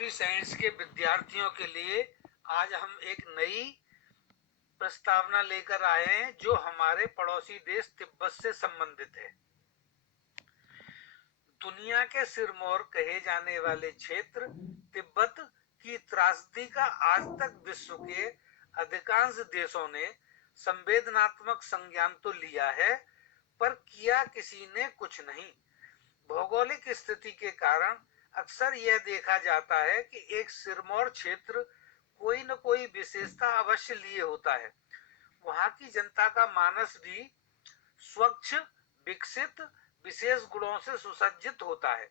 History science के विद्यार्थियों के लिए आज हम एक नई प्रस्तावना लेकर आए हैं जो हमारे पड़ोसी देश तिब्बत से संबंधित है। दुनिया के सिरमौर कहे जाने वाले क्षेत्र तिब्बत की त्रासदी का आज तक विश्व के अधिकांश देशों ने संवेदनात्मक संज्ञान तो लिया है, पर किया किसी ने कुछ नहीं। भौगोलिक स्थिति के कारण अक्सर यह देखा जाता है कि एक सिरमौर क्षेत्र कोई न कोई विशेषता अवश्य लिए होता है। वहां की जनता का मानस भी स्वच्छ, विकसित, विशेष गुणों से सुसज्जित होता है।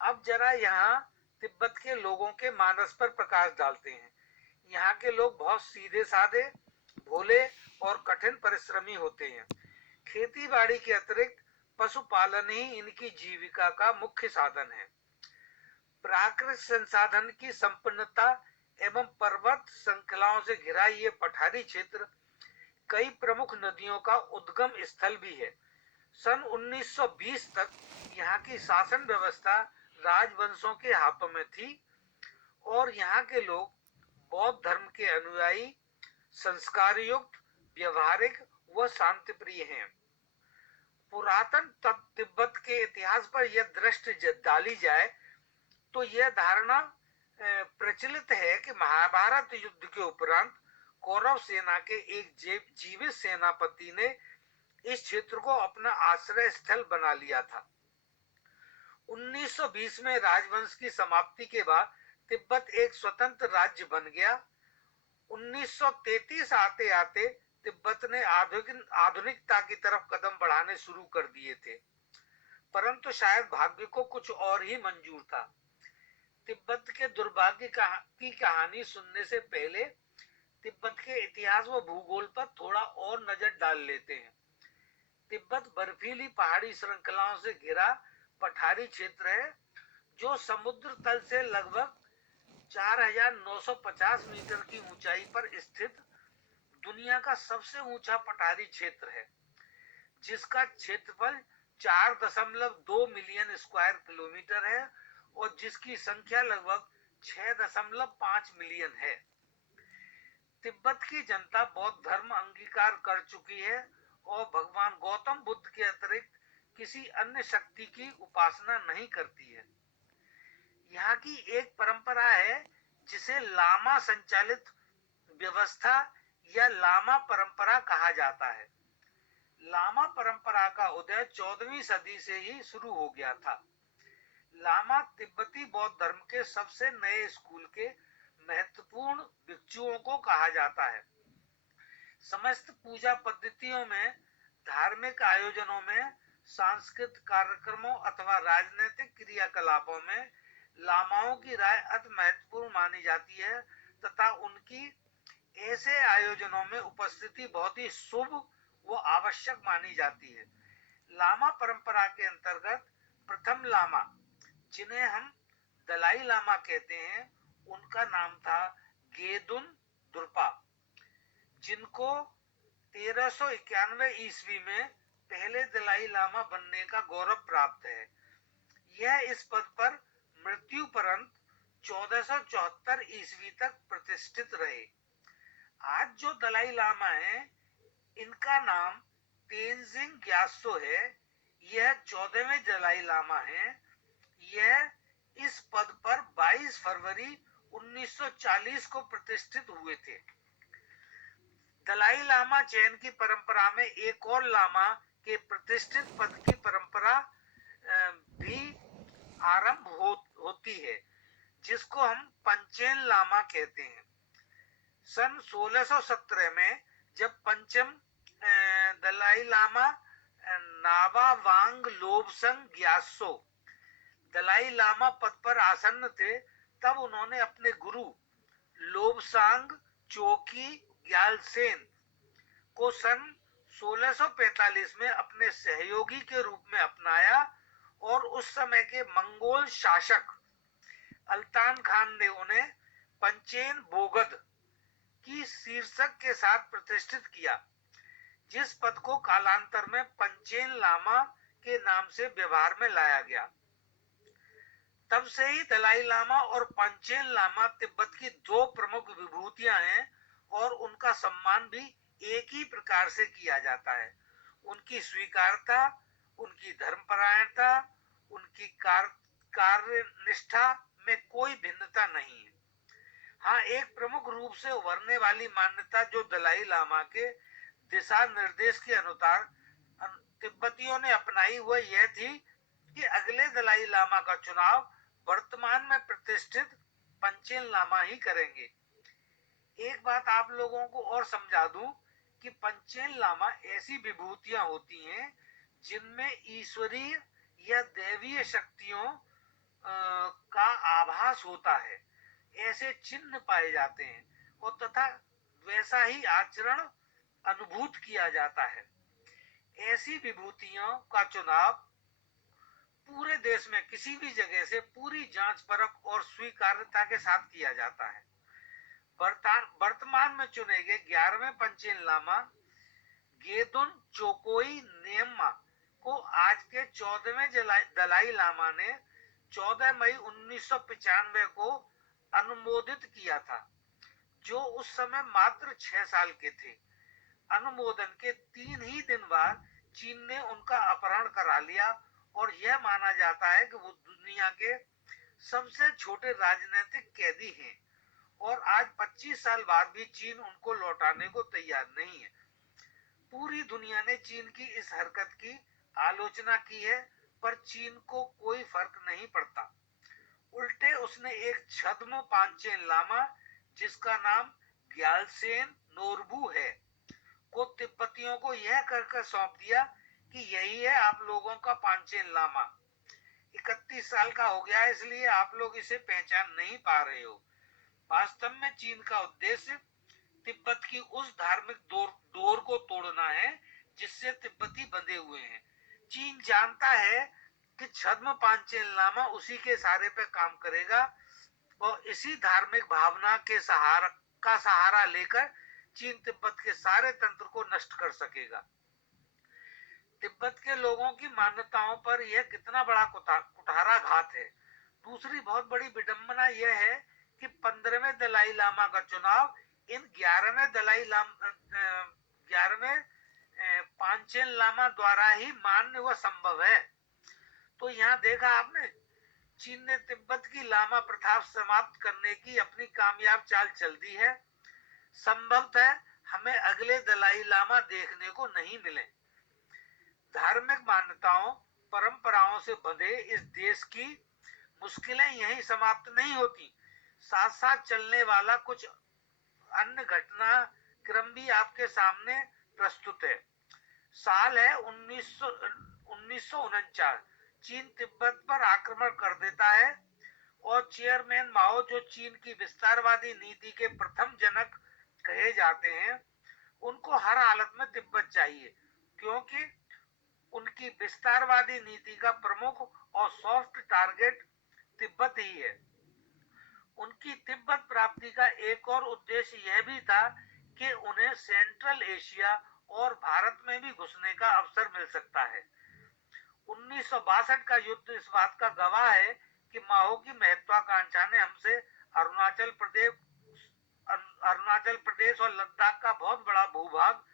अब जरा यहाँ तिब्बत के लोगों के मानस पर प्रकाश डालते हैं। यहाँ के लोग बहुत सीधे साधे, भोले और कठिन परिश्रमी होते हैं। खेती बाड़ी के अतिरिक्त पशुपालन ही इनकी जीविका का मुख्य साधन है। प्राकृतिक संसाधन की संपन्नता एवं पर्वत श्रृंखलाओं से घिरा ये पठारी क्षेत्र कई प्रमुख नदियों का उद्गम स्थल भी है। सन 1920 तक यहाँ की शासन व्यवस्था राजवंशों के हाथों में थी और यहाँ के लोग बौद्ध धर्म के अनुयायी, संस्कार युक्त, व्यवहारिक व शांतिप्रिय हैं। पुरातन तिब्बत के इतिहास पर यह दृष्टि डाली जाए तो यह धारणा प्रचलित है कि महाभारत युद्ध के उपरांत कौरव सेना के एक जीवित सेनापति ने इस क्षेत्र को अपना आश्रय स्थल बना लिया था। 1920 में राजवंश की समाप्ति के बाद तिब्बत एक स्वतंत्र राज्य बन गया। 1933 आते आते तिब्बत ने आधुनिकता की तरफ कदम बढ़ाने शुरू कर दिए थे, परंतु शायद भाग्य को कुछ और ही मंजूर था। तिब्बत के दुर्भाग्य की कहानी सुनने से पहले तिब्बत के इतिहास व भूगोल पर थोड़ा और नजर डाल लेते हैं। तिब्बत बर्फीली पहाड़ी श्रृंखलाओं से घिरा पठारी क्षेत्र है जो समुद्र तल से लगभग 4950 मीटर की ऊंचाई पर स्थित दुनिया का सबसे ऊंचा पठारी क्षेत्र है, जिसका क्षेत्रफल 4.2 मिलियन स्क्वायर किलोमीटर है और जिसकी संख्या लगभग 6.5 मिलियन है। तिब्बत की जनता बौद्ध धर्म अंगीकार कर चुकी है और भगवान गौतम बुद्ध के अतिरिक्त किसी अन्य शक्ति की उपासना नहीं करती है। यहाँ की एक परंपरा है जिसे लामा संचालित व्यवस्था या लामा परंपरा कहा जाता है। लामा परंपरा का उदय 14वीं सदी से ही शुरू हो गया था। लामा तिब्बती बौद्ध धर्म के सबसे नए स्कूल के महत्वपूर्ण भिक्षुओं को कहा जाता है। समस्त पूजा पद्धतियों में, धार्मिक आयोजनों में, सांस्कृतिक कार्यक्रमों अथवा राजनीतिक क्रियाकलापों में लामाओं की राय अति महत्वपूर्ण मानी जाती है तथा उनकी ऐसे आयोजनों में उपस्थिति बहुत ही शुभ व आवश्यक मानी जाती है। लामा परंपरा के अंतर्गत प्रथम लामा, जिन्हें हम दलाई लामा कहते हैं, उनका नाम था गेदुन दुर्पा, जिनको 1391 ईस्वी में पहले दलाई लामा बनने का गौरव प्राप्त है। यह इस पद पर मृत्यु परंत 1474 ईस्वी तक प्रतिष्ठित रहे। आज जो दलाई लामा है, इनका नाम तेंजिंग ग्यात्सो है। यह 14वें दलाई लामा है। यह इस पद पर 22 फरवरी 1940 को प्रतिष्ठित हुए थे। दलाई लामा चयन की परंपरा में एक और लामा के प्रतिष्ठित पद की परंपरा भी आरंभ होती है, जिसको हम पंचेन लामा कहते हैं। सन 1617 में जब पंचम दलाई लामा नावा वांग लोबसंग ग्यात्सो दलाई लामा पद पर आसन्न थे, तब उन्होंने अपने गुरु लोबसांग चोकी ग्यालसेन को सन 1645 में अपने सहयोगी के रूप में अपनाया और उस समय के मंगोल शासक अल्तान खान ने उन्हें पंचेन बोगद की शीर्षक के साथ प्रतिष्ठित किया, जिस पद को कालांतर में पंचेन लामा के नाम से व्यवहार में लाया गया। तब से ही दलाई लामा और पंचेन लामा तिब्बत की दो प्रमुख विभूतियां हैं और उनका सम्मान भी एक ही प्रकार से किया जाता है। उनकी स्वीकारता, उनकी धर्मपरायणता, उनकी कार्य निष्ठा में कोई भिन्नता नहीं है। हाँ, एक प्रमुख रूप से उभरने वाली मान्यता जो दलाई लामा के दिशा निर्देश के अनुसार तिब्बतियों ने अपनाई वह यह थी कि अगले दलाई लामा का चुनाव वर्तमान में प्रतिष्ठित पंचेन लामा ही करेंगे। एक बात आप लोगों को और समझा दूं कि पंचेन लामा ऐसी विभूतियां होती हैं जिनमें ईश्वरीय या दैवीय शक्तियों का आभास होता है, ऐसे चिन्ह पाए जाते हैं और तथा वैसा ही आचरण अनुभूत किया जाता है। ऐसी विभूतियों का चुनाव पूरे देश में किसी भी जगह से पूरी जांच परख और स्वीकार्यता के साथ किया जाता है। वर्तमान में चुने गए 11वें पंचेन लामा गेदुन चोकोई नेम्मा को आज के 14वें दलाई लामा ने 14 मई 1995 को अनुमोदित किया था, जो उस समय मात्र 6 साल के थे। अनुमोदन के 3 ही दिन बाद चीन ने उनका अपहरण करा लिया और यह माना जाता है कि वो दुनिया के सबसे छोटे राजनीतिक कैदी हैं और आज 25 साल बाद भी चीन उनको लौटाने को तैयार नहीं है। पूरी दुनिया ने चीन की इस हरकत की आलोचना की है, पर चीन को कोई फर्क नहीं पड़ता। उल्टे उसने एक छद्म पांचेन लामा जिसका नाम ग्यालसेन नोरबू है को तिब्बतियों को यह करके सौंप दिया कि यही है आप लोगों का पांचेन लामा। 31 साल का हो गया, इसलिए आप लोग इसे पहचान नहीं पा रहे हो। वास्तव में चीन का उद्देश्य तिब्बत की उस धार्मिक डोर को तोड़ना है जिससे तिब्बती बंधे हुए हैं। चीन जानता है कि छद्म पांचेन लामा उसी के सहारे पे काम करेगा और इसी धार्मिक भावना के सहारा लेकर चीन तिब्बत के सारे तंत्र को नष्ट कर सकेगा। तिब्बत के लोगों की मान्यताओं पर यह कितना बड़ा कुठाराघात है। दूसरी बहुत बड़ी विडंबना यह है कि 15वें दलाई लामा का चुनाव इन 11वें पांचेन लामा द्वारा ही मान्य व संभव है। तो यहाँ देखा आपने, चीन ने तिब्बत की लामा प्रथा समाप्त करने की अपनी कामयाब चाल चल दी है। संभवतः हमें अगले दलाई लामा देखने को नहीं मिले। धार्मिक मान्यताओं परंपराओं से बंधे इस देश की मुश्किलें यहीं समाप्त नहीं होती, साथ साथ चलने वाला कुछ अन्य घटना क्रम भी आपके सामने प्रस्तुत है। साल है 1949। चीन तिब्बत पर आक्रमण कर देता है और चेयरमैन माओ, जो चीन की विस्तारवादी नीति के प्रथम जनक कहे जाते हैं, उनको हर हालत में तिब्बत चाहिए, क्योंकि उनकी विस्तारवादी नीति का प्रमुख और सॉफ्ट टारगेट तिब्बत ही है। उनकी तिब्बत प्राप्ति का एक और उद्देश्य यह भी था कि उन्हें सेंट्रल एशिया और भारत में भी घुसने का अवसर मिल सकता है। 1962 का युद्ध इस बात का गवाह है कि माओ की महत्वाकांक्षा ने हमसे अरुणाचल प्रदेश और लद्दाख का बहुत बड़ा भूभाग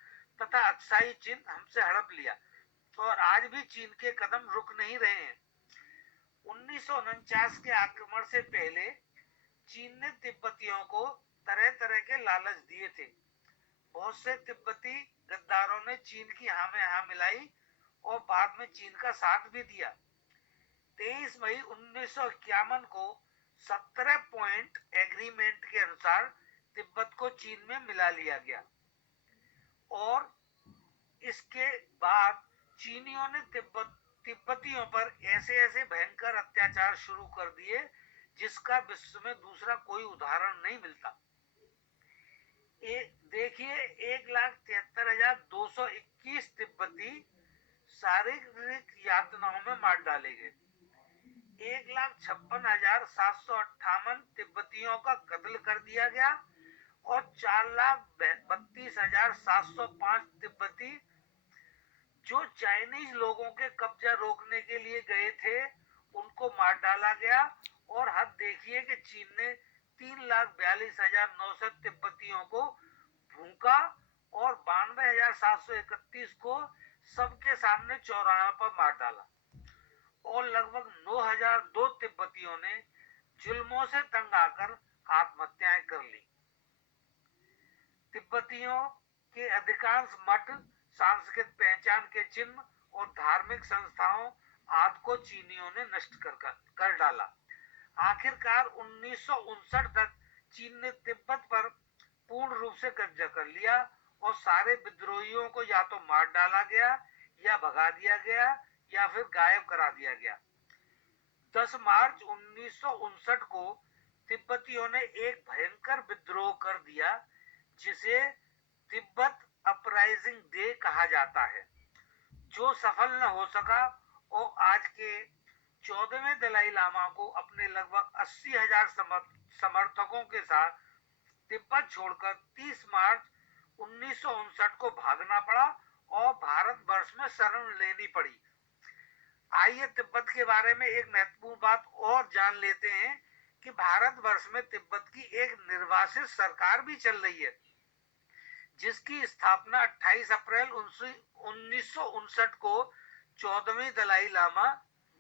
तथा अक्साई चीन हमसे हड़प लिया और आज भी चीन के कदम रुक नहीं रहे हैं। 1949 के आक्रमण से पहले चीन ने तिब्बतियों को तरह तरह के लालच दिए थे। बहुत से तिब्बती गद्दारों ने चीन की हाँ में हाँ मिलाई और बाद में चीन का साथ भी दिया। 23 मई 1951 को 17 पॉइंट एग्रीमेंट के अनुसार तिब्बत को चीन में मिला लिया गया और इसके बाद चीनियों ने तिब्बतियों पर ऐसे ऐसे भयंकर अत्याचार शुरू कर दिए जिसका विश्व में दूसरा कोई उदाहरण नहीं मिलता। देखिए, 1,73,221 तिब्बती शारीरिक यातनाओं में मार डाले गए। 1,56,758 तिब्बतियों का कत्ल कर दिया गया और 4,32,705 तिब्बती जो चाइनीज लोगों के कब्जा रोकने के लिए गए थे, उनको मार डाला गया। और हद देखिए कि चीन ने 3,42,900 तिब्बतियों को भूखा और 92,731 को सबके सामने चौराहे पर मार डाला। और लगभग 9,002 तिब्बतियों ने जुल्मों से तंग आकर आत्महत्याएं कर ली। तिब्बतियों के अधिकांश मठ, सांस्कृतिक पहचान के चिन्ह और धार्मिक संस्थाओं आदि को चीनियों ने नष्ट कर डाला। आखिरकार 1959 तक चीन ने तिब्बत पर पूर्ण रूप से कब्जा कर लिया और सारे विद्रोहियों को या तो मार डाला गया या भगा दिया गया या फिर गायब करा दिया गया। 10 मार्च 1959 को तिब्बतियों ने एक भयंकर विद्रोह कर दिया जिसे तिब्बत अपराइजिंग डे कहा जाता है, जो सफल न हो सका और आज के 14वें दलाई लामा को अपने लगभग 80,000 समर्थकों के साथ तिब्बत छोड़कर 30 मार्च 1959 को भागना पड़ा और भारतवर्ष में शरण लेनी पड़ी। आइए तिब्बत के बारे में एक महत्वपूर्ण बात और जान लेते हैं कि भारतवर्ष में तिब्बत की एक निर्वासित सरकार भी चल रही है, जिसकी स्थापना 28 अप्रैल 1959 को 14वें दलाई लामा,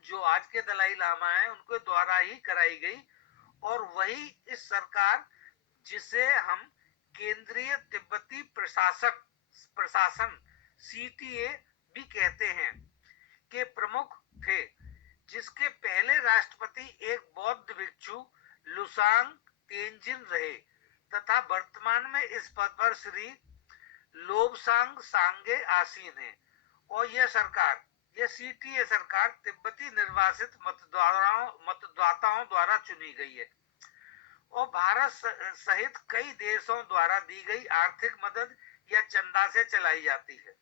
जो आज के दलाई लामा हैं, उनके द्वारा ही कराई गई। और वही इस सरकार, जिसे हम केंद्रीय तिब्बती प्रशासन CTA भी कहते हैं, के प्रमुख थे, जिसके पहले राष्ट्रपति एक बौद्ध भिक्षु लुसांग तेंजिन रहे तथा वर्तमान में इस पद पर श्री लोबसांग सांगे आसीन है। और यह CTA सरकार तिब्बती निर्वासित मतदाताओं द्वारा चुनी गई है और भारत सहित कई देशों द्वारा दी गई आर्थिक मदद या चंदा से चलाई जाती है।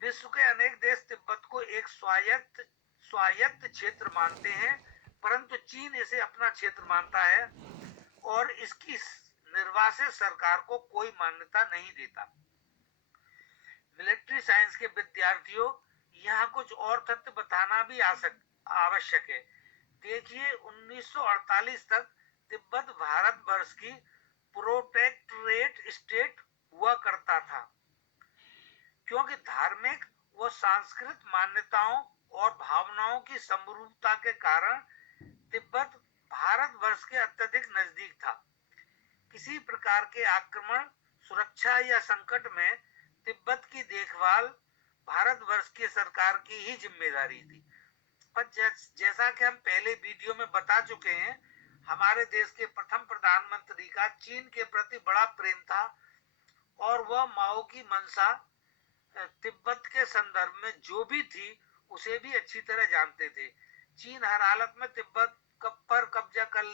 विश्व के अनेक देश तिब्बत को एक स्वायत्त क्षेत्र मानते हैं, परंतु चीन इसे अपना क्षेत्र मानता है और इसकी निर्वासित सरकार को कोई मान्यता नहीं देता। मिलिट्री साइंस के विद्यार्थियों, यहाँ कुछ और तथ्य बताना भी आवश्यक है। देखिए, 1948 तक तिब्बत भारतवर्ष की प्रोटेक्टोरेट स्टेट हुआ करता था, क्योंकि धार्मिक व सांस्कृतिक मान्यताओं और भावनाओं की समरूपता के कारण तिब्बत भारतवर्ष के अत्यधिक नजदीक था। किसी प्रकार के आक्रमण, सुरक्षा या संकट में तिब्बत की देखभाल भारतवर्ष की सरकार की ही जिम्मेदारी थी। पर जैसा कि हम पहले वीडियो में बता चुके हैं, हमारे देश के प्रथम प्रधानमंत्री का चीन के प्रति बड़ा प्रेम था और वह माओ की मंशा तिब्बत के संदर्भ में जो भी थी उसे भी अच्छी तरह जानते थे। चीन हर हालत में तिब्बत पर कब्जा कर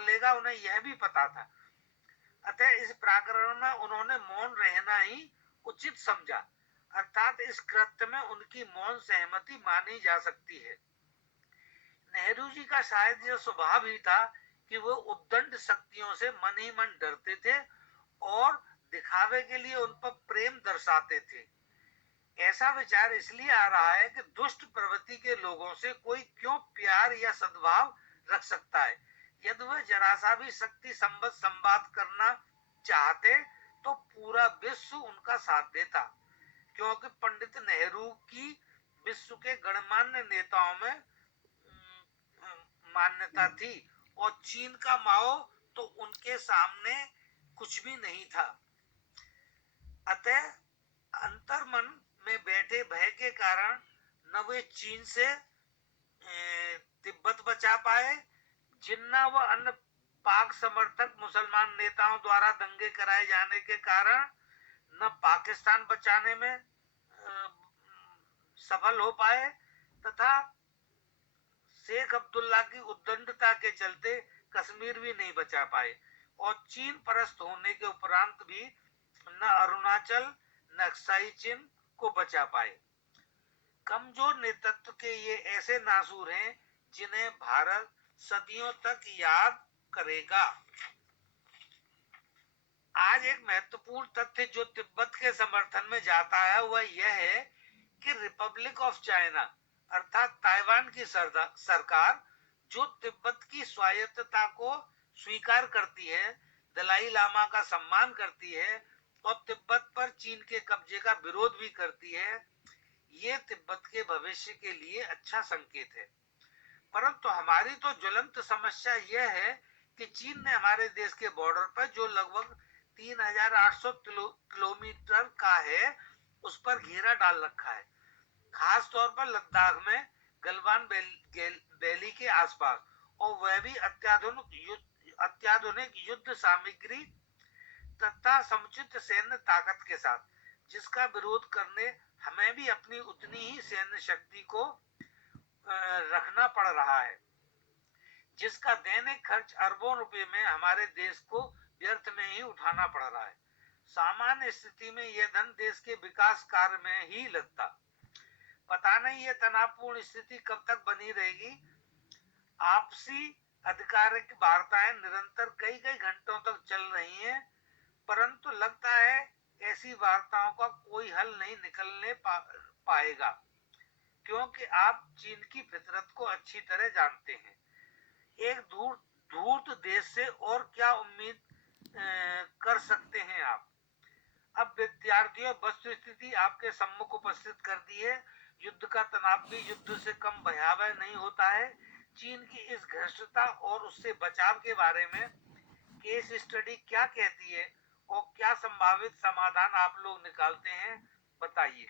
लेगा, उन्हें यह भी पता था। अतः इस प्रकरण में उन्होंने मौन रहना ही उचित समझा, अर्थात इस कृत्य में उनकी मौन सहमति मानी जा सकती है। नेहरू जी का शायद यह स्वभाव ही था कि वो उद्दंड शक्तियों से मन ही मन डरते थे और दिखावे के लिए उन पर प्रेम दर्शाते थे। ऐसा विचार इसलिए आ रहा है कि दुष्ट प्रवृत्ति के लोगों से कोई क्यों प्यार या सद्भाव रख सकता है। यदि वह जरा सा भी शक्ति संवाद करना चाहते तो पूरा विश्व उनका साथ देता, क्योंकि पंडित नेहरू की विश्व के गणमान्य नेताओं में मान्यता थी और चीन का माओ तो उनके सामने कुछ भी नहीं था। अतः अंतर्मन में बैठे भय के कारण न वे चीन से तिब्बत बचा पाए, जिन्ना व अन्य पाक समर्थक मुसलमान नेताओं द्वारा दंगे कराए जाने के कारण न पाकिस्तान बचाने में सफल हो पाए तथा शेख अब्दुल्ला की उद्दंडता के चलते कश्मीर भी नहीं बचा पाए और चीन परस्त होने के उपरांत भी न अरुणाचल न अक्साई चीन को बचा पाए। कमजोर नेतृत्व के ये ऐसे नासूर हैं जिन्हें भारत सदियों तक याद करेगा। आज एक महत्वपूर्ण तथ्य जो तिब्बत के समर्थन में जाता है वह यह है कि रिपब्लिक ऑफ चाइना अर्थात ताइवान की सरकार जो तिब्बत की स्वायत्तता को स्वीकार करती है, दलाई लामा का सम्मान करती है और तिब्बत पर चीन के कब्जे का विरोध भी करती है, ये तिब्बत के भविष्य के लिए अच्छा संकेत है। परंतु हमारी तो ज्वलंत समस्या यह है कि चीन ने हमारे देश के बॉर्डर पर जो लगभग 3,800 किलोमीटर का है, उस पर घेरा डाल रखा है, खास तौर पर लद्दाख में गलवान वैली के आसपास, और वह भी अत्याधुनिक युद्ध सामग्री तथा समुचित सैन्य ताकत के साथ, जिसका विरोध करने हमें भी अपनी उतनी ही सैन्य शक्ति को रखना पड़ रहा है, जिसका दैनिक खर्च अरबों रुपए में हमारे देश को व्यर्थ में ही उठाना पड़ रहा है। सामान्य स्थिति में यह धन देश के विकास कार्य में ही लगता। पता नहीं ये तनावपूर्ण स्थिति कब तक बनी रहेगी। आपसी आधिकारिक वार्ताएं निरंतर कई कई घंटों तक चल रही हैं, परंतु लगता है ऐसी वार्ताओं का कोई हल नहीं निकलने पाएगा, क्योंकि आप चीन की फितरत को अच्छी तरह जानते हैं। एक धूर्त देश से और क्या उम्मीद कर सकते हैं आप। अब विद्यार्थियों, वस्तु स्थिति आपके सम्मुख उपस्थित कर दी है। युद्ध का तनाव भी युद्ध से कम भयावह नहीं होता है। चीन की इस घृष्टता और उससे बचाव के बारे में केस स्टडी क्या कहती है और क्या संभावित समाधान आप लोग निकालते हैं, बताइए।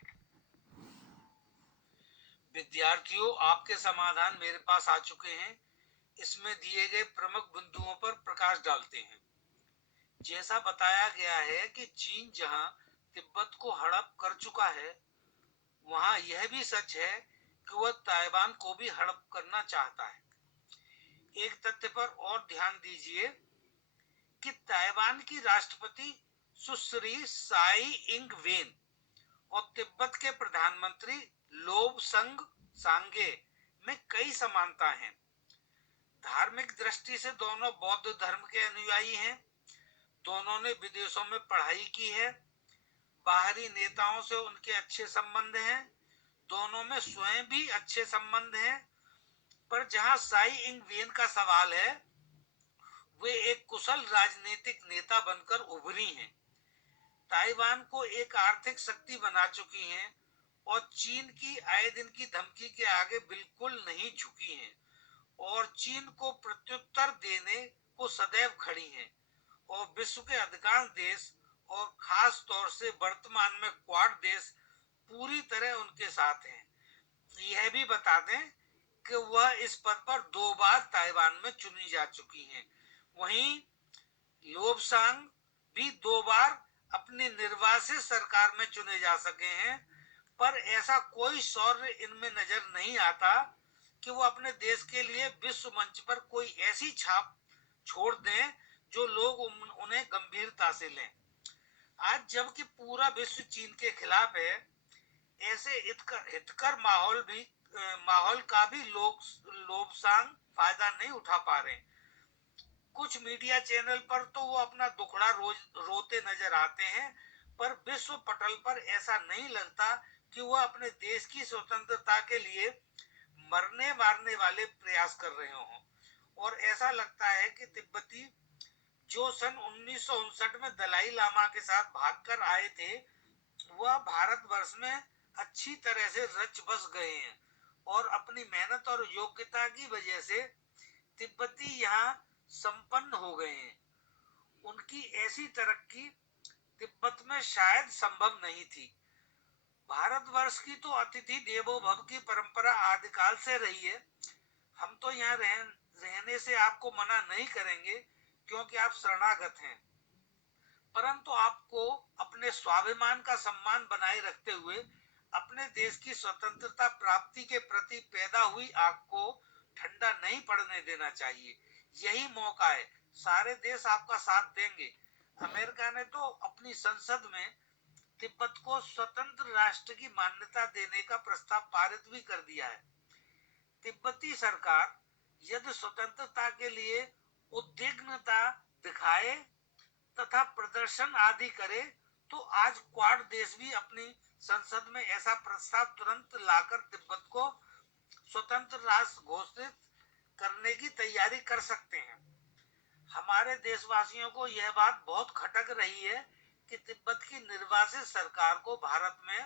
विद्यार्थियों, आपके समाधान मेरे पास आ चुके हैं। इसमें दिए गए प्रमुख बिंदुओं पर प्रकाश डालते हैं। जैसा बताया गया है कि चीन जहां तिब्बत को हड़प कर चुका है, वहां यह भी सच है कि वह ताइवान को भी हड़प करना चाहता है। एक तथ्य पर और ध्यान दीजिए कि ताइवान की राष्ट्रपति सुश्री साई इंग वेन और तिब्बत के प्रधानमंत्री लोबसंग सांगे में कई समानता हैं। धार्मिक दृष्टि से दोनों बौद्ध धर्म के अनुयायी हैं। दोनों ने विदेशों में पढ़ाई की है। बाहरी नेताओं से उनके अच्छे संबंध हैं। दोनों में स्वयं भी अच्छे संबंध हैं। पर जहां साई इंग वेन का सवाल है, वे एक कुशल राजनीतिक नेता बनकर उभरी हैं, ताइवान को एक आर्थिक शक्ति बना चुकी हैं और चीन की आए दिन की धमकी के आगे बिल्कुल नहीं झुकी हैं और चीन को प्रत्युत्तर देने को सदैव खड़ी हैं। और विश्व के अधिकांश देश और खास तौर से वर्तमान में क्वाड देश पूरी तरह उनके साथ हैं। यह भी बता दें कि वह इस पद पर 2 बार ताइवान में चुनी जा चुकी हैं। वहीं लोबसांग भी 2 बार अपनी निर्वासित सरकार में चुने जा सके हैं, पर ऐसा कोई शौर्य इनमें नजर नहीं आता कि वो अपने देश के लिए विश्व मंच पर कोई ऐसी छाप छोड़ दें जो लोग उन्हें गंभीरता से लें। आज जबकि पूरा विश्व चीन के खिलाफ है, ऐसे हितकर माहौल का भी लोबसांग फायदा नहीं उठा पा रहे। कुछ मीडिया चैनल पर तो वो अपना दुखड़ा रोज रोते नजर आते हैं, पर विश्व पटल पर ऐसा नहीं लगता कि वह अपने देश की स्वतंत्रता के लिए मरने मारने वाले प्रयास कर रहे हों। और ऐसा लगता है कि तिब्बती जो सन 1959 में दलाई लामा के साथ भागकर आए थे, वह भारतवर्ष में अच्छी तरह से रच बस गए हैं और अपनी मेहनत और योग्यता की वजह से तिब्बती यहाँ संपन्न हो गए हैं। उनकी ऐसी तरक्की तिब्बत में शायद संभव नहीं थी। भारतवर्ष की तो अतिथि देवो भव की परंपरा आदिकाल से रही है। हम तो यहाँ रहने से आपको मना नहीं करेंगे, क्योंकि आप शरणागत हैं, परंतु आपको अपने स्वाभिमान का सम्मान बनाए रखते हुए अपने देश की स्वतंत्रता प्राप्ति के प्रति पैदा हुई आग को ठंडा नहीं पड़ने देना चाहिए। यही मौका है। सारे देश आपका साथ देंगे। अमेरिका ने तो अपनी संसद में तिब्बत को स्वतंत्र राष्ट्र की मान्यता देने का प्रस्ताव पारित भी कर दिया है। तिब्बती सरकार यदि स्वतंत्रता के लिए उद्विग्नता दिखाए तथा प्रदर्शन आदि करे, तो आज क्वाड देश भी अपनी संसद में ऐसा प्रस्ताव तुरंत लाकर तिब्बत को स्वतंत्र राष्ट्र घोषित करने की तैयारी कर सकते हैं। हमारे देशवासियों को यह बात बहुत खटक रही है कि तिब्बत की निर्वासित सरकार को भारत में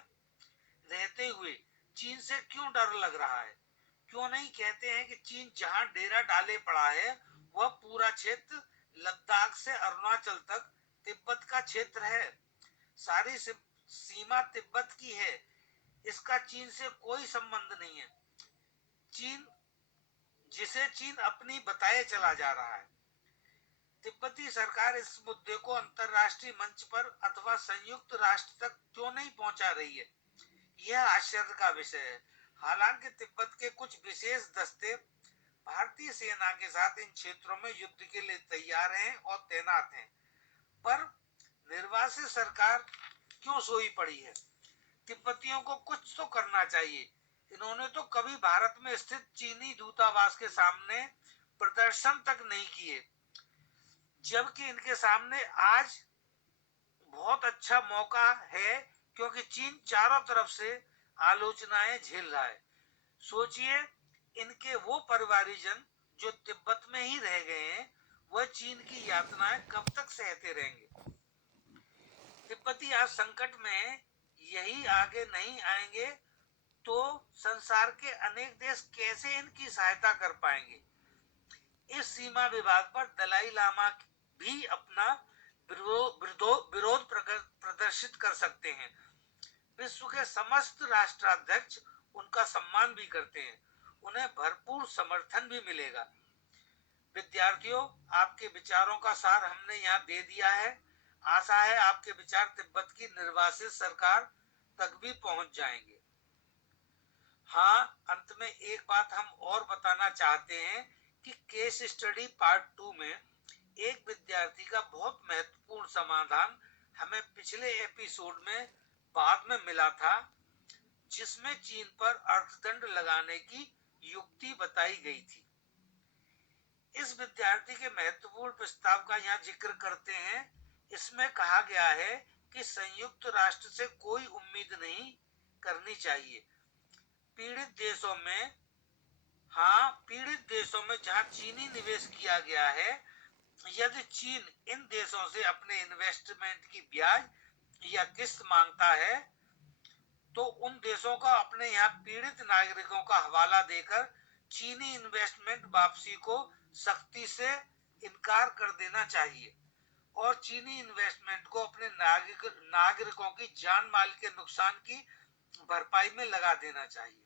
रहते हुए चीन से क्यों डर लग रहा है। क्यों नहीं कहते हैं कि चीन जहां डेरा डाले पड़ा है वह पूरा क्षेत्र लद्दाख से अरुणाचल तक तिब्बत का क्षेत्र है। सारी सीमा तिब्बत की है। इसका चीन से कोई संबंध नहीं है। चीन जिसे चीन अपनी बताए चला जा रहा है। तिब्बती सरकार इस मुद्दे को अंतरराष्ट्रीय मंच पर अथवा संयुक्त राष्ट्र तक क्यों नहीं पहुंचा रही है, यह आश्चर्य का विषय है। हालांकि तिब्बत के कुछ विशेष दस्ते भारतीय सेना के साथ इन क्षेत्रों में युद्ध के लिए तैयार हैं और तैनात हैं, पर निर्वासित सरकार क्यों सोई पड़ी है। तिब्बतियों को कुछ तो करना चाहिए। इन्होंने तो कभी भारत में स्थित चीनी दूतावास के सामने प्रदर्शन तक नहीं किए, जबकि इनके सामने आज बहुत अच्छा मौका है, क्योंकि चीन चारों तरफ से आलोचनाएं झेल रहा है। सोचिए, इनके वो परिवारीजन जो तिब्बत में ही रह गए हैं, वह चीन की यातनाएं कब तक सहते रहेंगे। तिब्बती आज संकट में यही आगे नहीं आएंगे तो संसार के अनेक देश कैसे इनकी सहायता कर पाएंगे। इस सीमा विवाद पर दलाई लामा भी अपना विरोध प्रदर्शित कर सकते हैं। विश्व के समस्त राष्ट्राध्यक्ष उनका सम्मान भी करते हैं। उन्हें भरपूर समर्थन भी मिलेगा। विद्यार्थियों, आपके विचारों का सार हमने यहाँ दे दिया है। आशा है आपके विचार तिब्बत की निर्वासित सरकार तक भी पहुंच जाएंगे। हाँ, अंत में एक बात हम और बताना चाहते हैं कि केस स्टडी पार्ट 2 में एक विद्यार्थी का बहुत महत्वपूर्ण समाधान हमें पिछले एपिसोड में बाद में मिला था, जिसमें चीन पर अर्थदंड लगाने की युक्ति बताई गई थी। इस विद्यार्थी के महत्वपूर्ण प्रस्ताव का यहाँ जिक्र करते हैं। इसमें कहा गया है कि संयुक्त राष्ट्र से कोई उम्मीद नहीं करनी चाहिए। पीड़ित देशों में जहां चीनी निवेश किया गया है, यदि चीन इन देशों से अपने इन्वेस्टमेंट की ब्याज या किस्त मांगता है, तो उन देशों का अपने यहाँ पीड़ित नागरिकों का हवाला देकर चीनी इन्वेस्टमेंट वापसी को सख्ती से इनकार कर देना चाहिए और चीनी इन्वेस्टमेंट को अपने नागरिकों की जान माल के नुकसान की भरपाई में लगा देना चाहिए।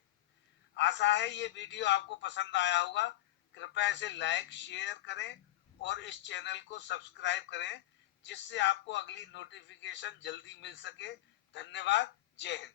आशा है ये वीडियो आपको पसंद आया होगा। कृपया इसे लाइक शेयर करें और इस चैनल को सब्सक्राइब करें, जिससे आपको अगली नोटिफिकेशन जल्दी मिल सके। धन्यवाद। जय हिंद।